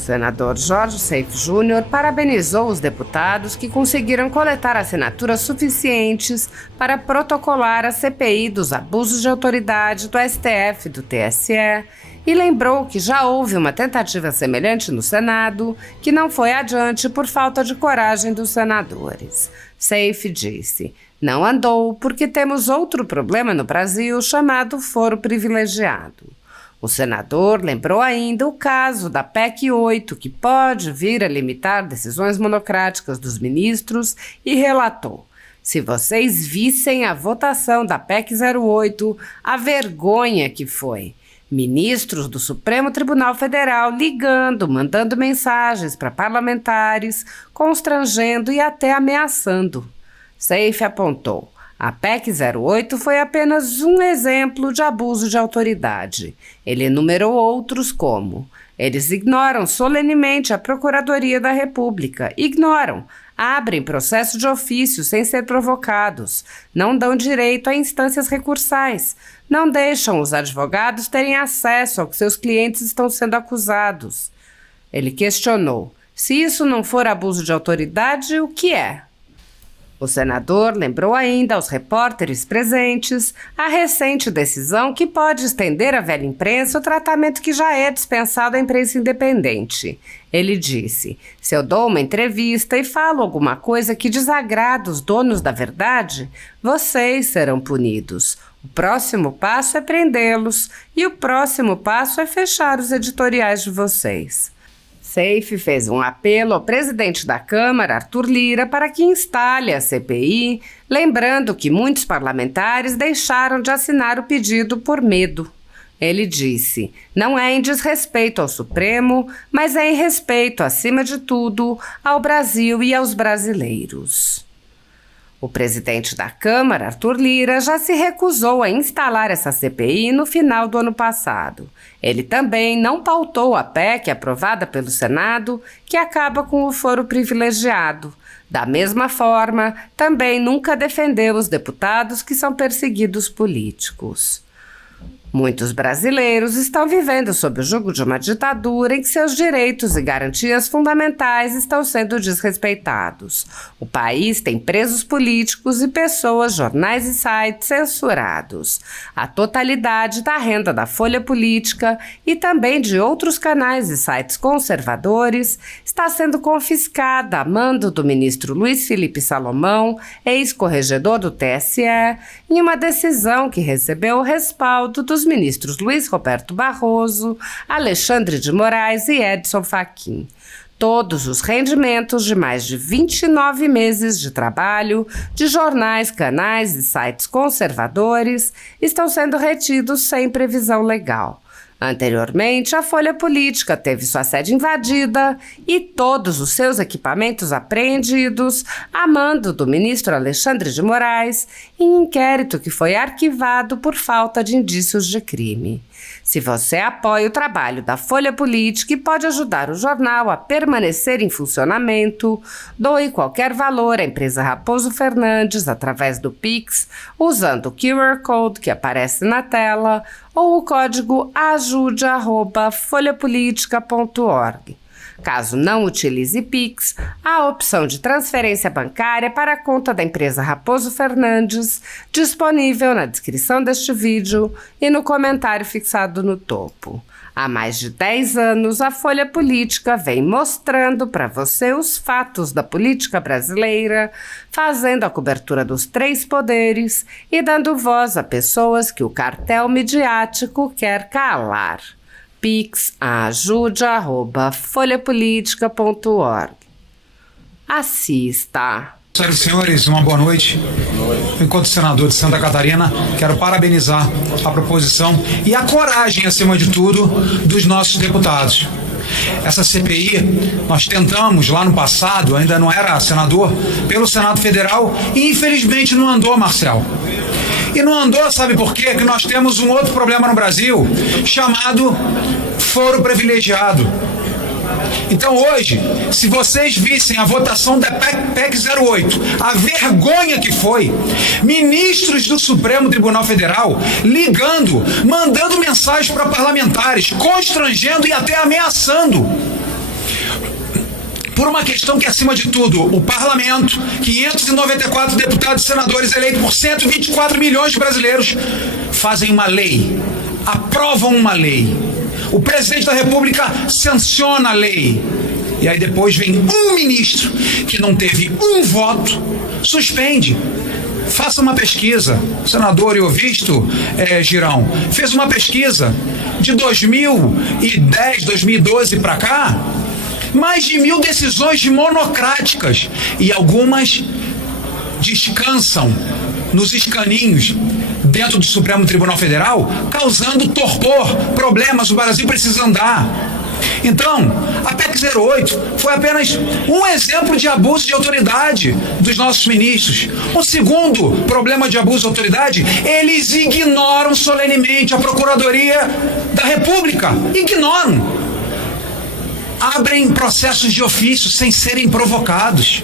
senador Jorge Seif Júnior parabenizou os deputados que conseguiram coletar assinaturas suficientes para protocolar a CPI dos abusos de autoridade do STF e do TSE e lembrou que já houve uma tentativa semelhante no Senado, que não foi adiante por falta de coragem dos senadores. Seif disse: "Não andou porque temos outro problema no Brasil chamado foro privilegiado." O senador lembrou ainda o caso da PEC 8, que pode vir a limitar decisões monocráticas dos ministros, e relatou: "Se vocês vissem a votação da PEC 08, a vergonha que foi. Ministros do Supremo Tribunal Federal ligando, mandando mensagens para parlamentares, constrangendo e até ameaçando." Seif apontou: "A PEC 08 foi apenas um exemplo de abuso de autoridade." Ele enumerou outros como: "Eles ignoram solenemente a Procuradoria da República, abrem processo de ofício sem ser provocados, não dão direito a instâncias recursais, não deixam os advogados terem acesso ao que seus clientes estão sendo acusados." Ele questionou: "Se isso não for abuso de autoridade, o que é?" O senador lembrou ainda aos repórteres presentes a recente decisão que pode estender à velha imprensa o tratamento que já é dispensado à imprensa independente. Ele disse: "Se eu dou uma entrevista e falo alguma coisa que desagrada os donos da verdade, vocês serão punidos. O próximo passo é prendê-los e o próximo passo é fechar os editoriais de vocês." Seif fez um apelo ao presidente da Câmara, Arthur Lira, para que instale a CPI, lembrando que muitos parlamentares deixaram de assinar o pedido por medo. Ele disse: "Não é em desrespeito ao Supremo, mas é em respeito, acima de tudo, ao Brasil e aos brasileiros." O presidente da Câmara, Arthur Lira, já se recusou a instalar essa CPI no final do ano passado. Ele também não pautou a PEC aprovada pelo Senado, que acaba com o foro privilegiado. Da mesma forma, também nunca defendeu os deputados que são perseguidos políticos. Muitos brasileiros estão vivendo sob o jugo de uma ditadura em que seus direitos e garantias fundamentais estão sendo desrespeitados. O país tem presos políticos e pessoas, jornais e sites censurados. A totalidade da renda da Folha Política e também de outros canais e sites conservadores está sendo confiscada a mando do ministro Luiz Felipe Salomão, ex-corregedor do TSE, em uma decisão que recebeu o respaldo dos ministros Luiz Roberto Barroso, Alexandre de Moraes e Edson Fachin. Todos os rendimentos de mais de 29 meses de trabalho de jornais, canais e sites conservadores estão sendo retidos sem previsão legal. Anteriormente, a Folha Política teve sua sede invadida e todos os seus equipamentos apreendidos a mando do ministro Alexandre de Moraes em inquérito que foi arquivado por falta de indícios de crime. Se você apoia o trabalho da Folha Política e pode ajudar o jornal a permanecer em funcionamento, doe qualquer valor à empresa Raposo Fernandes através do Pix, usando o QR Code que aparece na tela ou o código ajude@folhapolitica.org. Caso não utilize Pix, há a opção de transferência bancária para a conta da empresa Raposo Fernandes, disponível na descrição deste vídeo e no comentário fixado no topo. Há mais de 10 anos, a Folha Política vem mostrando para você os fatos da política brasileira, fazendo a cobertura dos 3 poderes e dando voz a pessoas que o cartel midiático quer calar. Pix ajude@folhapolitica.org. Assista. Senhoras e senhores, uma boa noite. Enquanto senador de Santa Catarina, quero parabenizar a proposição e a coragem, acima de tudo, dos nossos deputados. Essa CPI, nós tentamos lá no passado, ainda não era senador, pelo Senado Federal e infelizmente não andou, Marcel. E não andou, sabe por quê? Que nós temos um outro problema no Brasil, chamado foro privilegiado. Então hoje, se vocês vissem a votação da PEC 08, a vergonha que foi, ministros do Supremo Tribunal Federal ligando, mandando mensagens para parlamentares, constrangendo e até ameaçando. por uma questão que, acima de tudo, o parlamento, 594 deputados e senadores eleitos por 124 milhões de brasileiros, fazem uma lei, aprovam uma lei. O presidente da República sanciona a lei. E aí depois vem um ministro que não teve um voto, suspende. Faça uma pesquisa. O senador Iovisto Girão fez uma pesquisa de 2010, 2012 para cá, mais de 1.000 decisões monocráticas, e algumas descansam nos escaninhos dentro do Supremo Tribunal Federal, causando torpor, problemas. O Brasil precisa andar. Então, a PEC 08 foi apenas um exemplo de abuso de autoridade dos nossos ministros. O segundo problema de abuso de autoridade, eles ignoram solenemente a Procuradoria da República. Ignoram. Abrem processos de ofício sem serem provocados.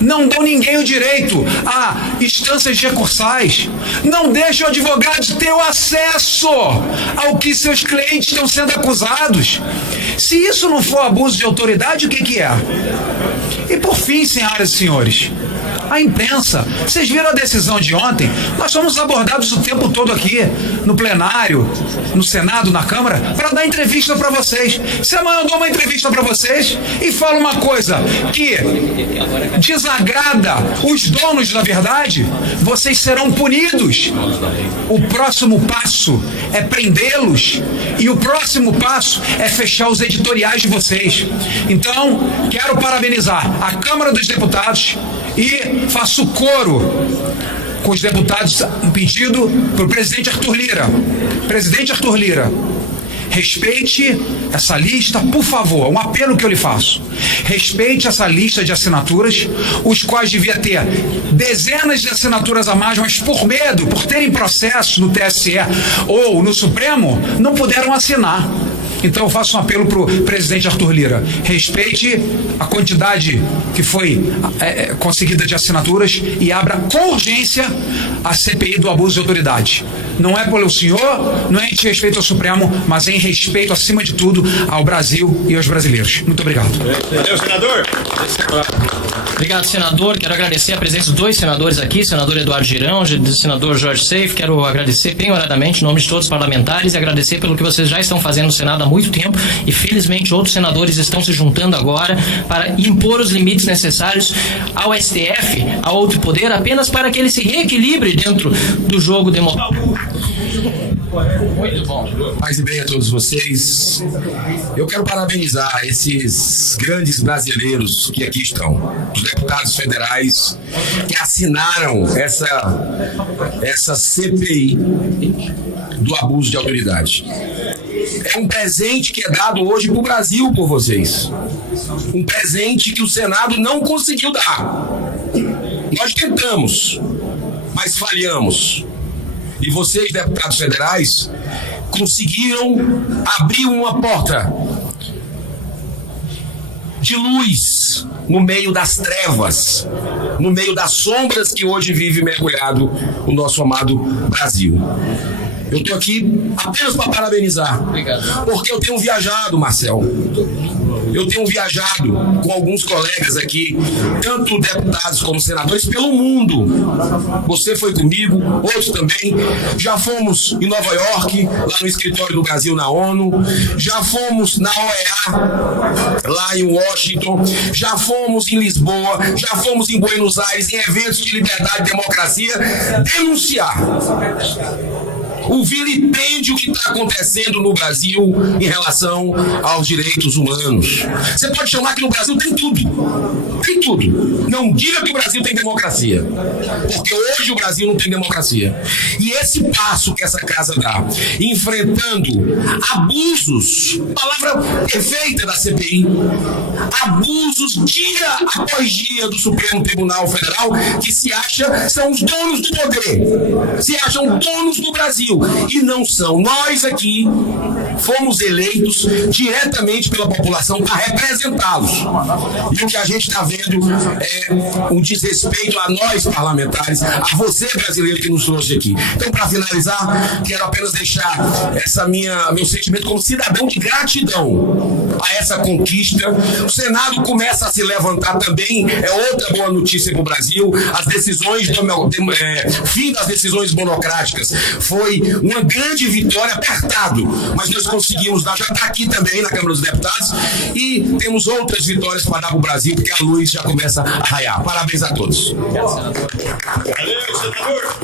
Não dão ninguém o direito a instâncias recursais. Não deixam advogados ter o acesso ao que seus clientes estão sendo acusados. Se isso não for abuso de autoridade, o que é? E por fim, senhoras e senhores, a imprensa. Vocês viram a decisão de ontem? Nós fomos abordados o tempo todo aqui, no plenário, no Senado, na Câmara, para dar entrevista para vocês. Se amanhã eu dou uma entrevista para vocês e falo uma coisa que desagrada os donos da verdade, vocês serão punidos. O próximo passo é prendê-los, e o próximo passo é fechar os editoriais de vocês. Então, quero parabenizar a Câmara dos Deputados e faço coro com os deputados, um pedido para o presidente Arthur Lira. Presidente Arthur Lira, respeite essa lista, por favor, um apelo que eu lhe faço. Respeite essa lista de assinaturas, os quais devia ter dezenas de assinaturas a mais, mas por medo, por terem processos no TSE ou no Supremo, não puderam assinar. Então eu faço um apelo para o presidente Arthur Lira: respeite a quantidade que foi conseguida de assinaturas e abra com urgência a CPI do abuso de autoridade. Não é pelo senhor, não é em respeito ao Supremo, mas em respeito, acima de tudo, ao Brasil e aos brasileiros. Muito obrigado. Valeu, senador. Obrigado, senador. Quero agradecer a presença dos dois senadores aqui, senador Eduardo Girão, senador Jorge Seif. Quero agradecer penhoradamente em nome de todos os parlamentares e agradecer pelo que vocês já estão fazendo no Senado há muito tempo, e felizmente outros senadores estão se juntando agora para impor os limites necessários ao STF, a outro poder, apenas para que ele se reequilibre dentro do jogo democrático. Muito bom. Paz e bem a todos vocês. Eu quero parabenizar esses grandes brasileiros que aqui estão, os deputados federais que assinaram essa CPI do abuso de autoridade. É um presente que é dado hoje para o Brasil por vocês. Um presente que o Senado não conseguiu dar. Nós tentamos, mas falhamos. E vocês, deputados federais, conseguiram abrir uma porta de luz no meio das trevas, no meio das sombras que hoje vive mergulhado o nosso amado Brasil. Eu estou aqui apenas para parabenizar. Obrigado. Porque eu tenho viajado, Marcel. Eu tenho viajado com alguns colegas aqui, tanto deputados como senadores, pelo mundo. Você foi comigo, outros também. Já fomos em Nova York, lá no escritório do Brasil na ONU. Já fomos na OEA, lá em Washington. Já fomos em Lisboa. Já fomos em Buenos Aires, em eventos de liberdade e democracia, denunciar o vilipêndio que está acontecendo no Brasil em relação aos direitos humanos. Você pode chamar que no Brasil tem tudo. Tem tudo. Não diga que o Brasil tem democracia. Porque hoje o Brasil não tem democracia. E esse passo que essa casa dá, enfrentando abusos, palavra perfeita da CPI, abusos dia após dia do Supremo Tribunal Federal, que se acha são os donos do poder. Se acham donos do Brasil. Brasil. E não são. Nós aqui fomos eleitos diretamente pela população para representá-los. E o que a gente está vendo é um desrespeito a nós parlamentares, a você brasileiro que nos trouxe aqui. Então, para finalizar, quero apenas deixar meu sentimento como cidadão de gratidão a essa conquista. O Senado começa a se levantar também, é outra boa notícia para o Brasil. As decisões, fim das decisões monocráticas foi uma grande vitória, apertado, mas nós conseguimos dar, já está aqui também na Câmara dos Deputados, e temos outras vitórias para dar para o Brasil, porque a luz já começa a raiar. Parabéns a todos. Valeu, senador.